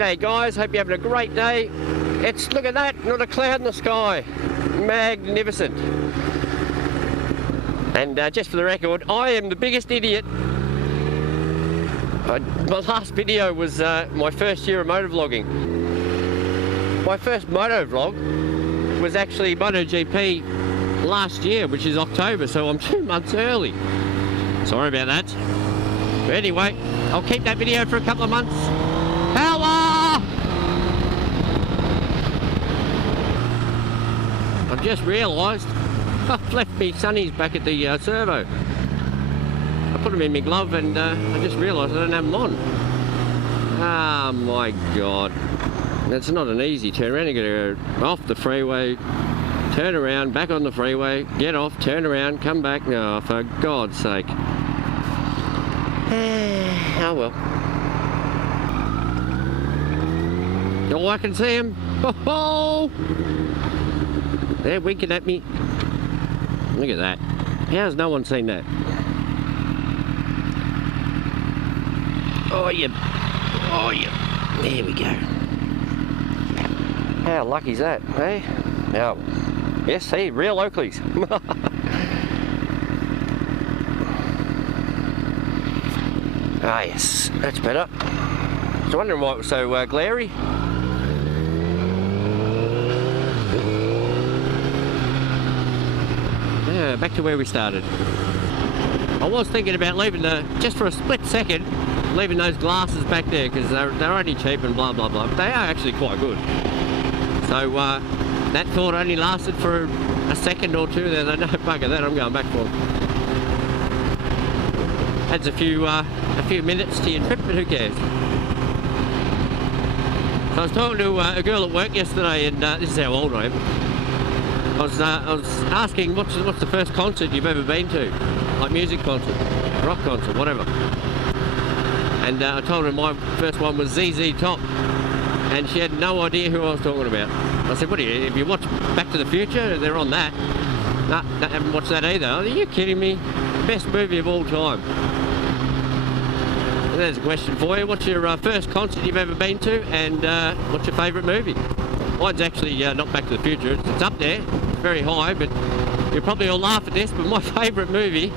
G'day guys, hope you're having a great day. Look at that, not a cloud in the sky. Magnificent. And just for the record, I am the biggest idiot. My last video was my first year of motovlogging. My first motovlog was actually MotoGP last year, which is October, so I'm 2 months early. Sorry about that. But anyway, I'll keep that video for a couple of months. Hello! I've just realised I've left me sunnies back at the servo. I put them in my glove and I just realised I don't have them on. Oh my god. That's not an easy turn around. You've got to go off the freeway, turn around, back on the freeway, get off, turn around, come back. No, for God's sake. Oh well. Oh, I can see him. Oh, they're winking at me. Look at that. How's no one seen that? Oh yeah. Oh yeah. There we go. How lucky is that, eh? Oh, yes, see, real Oakleys. Ah yes, that's better. I was wondering why it was so glary. Yeah, back to where we started. I was thinking about leaving just for a split second, leaving those glasses back there because they're only cheap and blah blah blah. But they are actually quite good. So that thought only lasted for a second or two. Then no bugger that, I'm going back for them. Adds a few minutes to your trip, but who cares? So I was talking to a girl at work yesterday, and this is how old I am. I was asking what's the first concert you've ever been to, like music concert, rock concert, whatever. And I told her my first one was ZZ Top, and she had no idea who I was talking about. I said, "What do you? If you watch Back to the Future, they're on that." No, I haven't watched that either. Are you kidding me? Best movie of all time. There's a question for you. What's your first concert you've ever been to, and what's your favourite movie? Mine's actually not Back to the Future. It's up there. It's very high, but you'll probably all laugh at this, but my favourite movie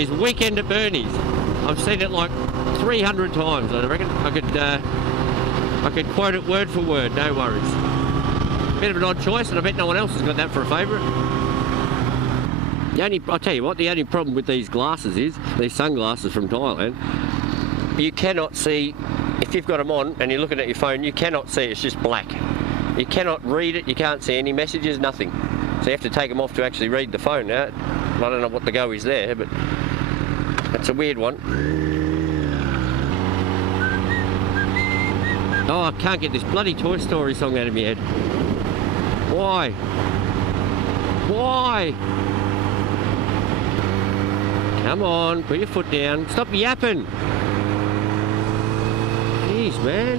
is Weekend at Bernie's. I've seen it like 300 times. I reckon I could quote it word for word, no worries. Bit of an odd choice, and I bet no one else has got that for a favourite. I'll tell you what, the only problem with these glasses is, these sunglasses from Thailand, you cannot see, if you've got them on and you're looking at your phone, you cannot see, it's just black. You cannot read it, you can't see any messages, nothing. So you have to take them off to actually read the phone. Now, I don't know what the go is there, but that's a weird one. Oh, I can't get this bloody Toy Story song out of my head. Why? Why? Come on, put your foot down. Stop yapping. Jeez, man.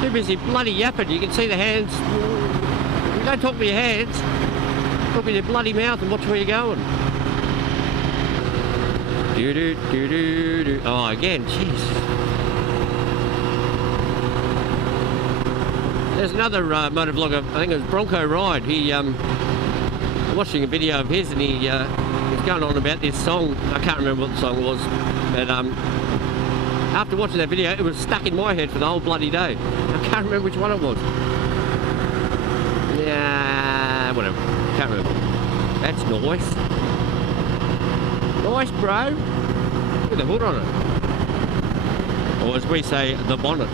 Too busy bloody yapping. You can see the hands. You don't talk with your hands. Talk with your bloody mouth and watch where you're going. Do do do do do. Oh, again, jeez. There's another motovlogger, I think it was Bronco Ride. He watching a video of his, and he was going on about this song. I can't remember what the song was, but after watching that video, it was stuck in my head for the whole bloody day. I can't remember which one it was. Yeah, whatever. Can't remember. That's nice. Nice, bro. Look at the hood on it. Or as we say, the bonnet.